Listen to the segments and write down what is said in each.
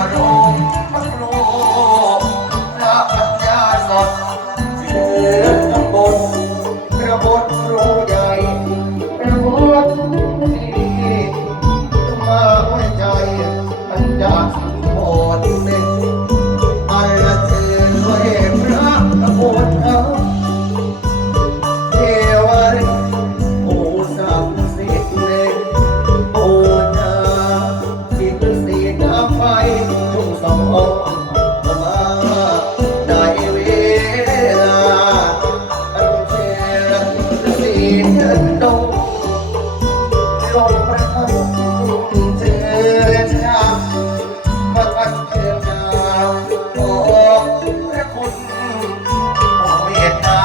my own. างไฟทุ่งสองมาได้เวลาอันเชิญสีเงินดงลงประทับเจอชากันเชิญดาวอ้พระคุณขอเมตตา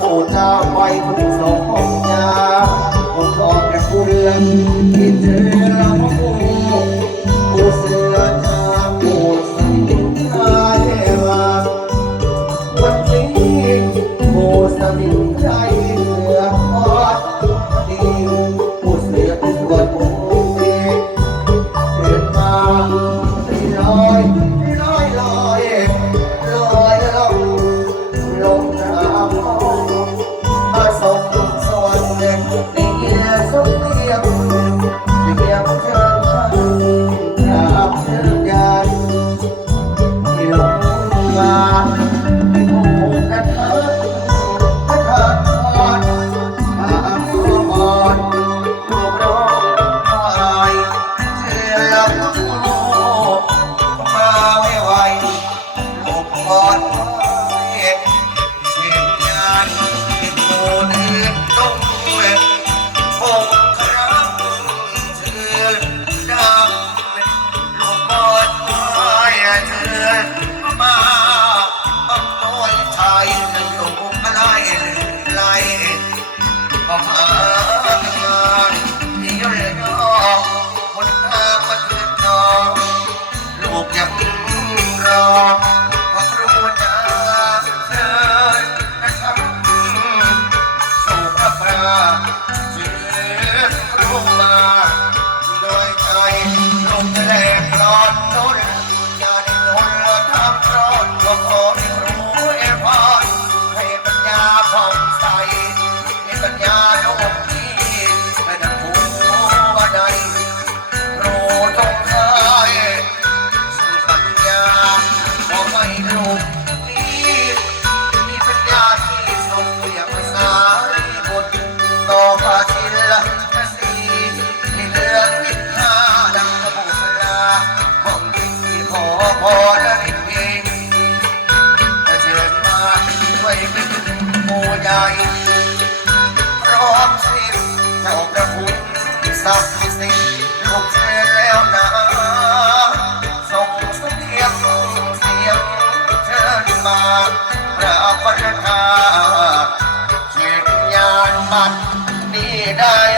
ผู้ทำไว้ทุ่งสองยาผมขอพระผู้เก็เพิ่มเรี่เรือนองคนเธอมนองลูกย่ง ใจพร้อมสิบนเจ้าประคุณสักสิบลูกเชื่อแล้วนะส่งเสียงเสียงเชิญมาประปัญหาเขียญานบัตรนี้ได้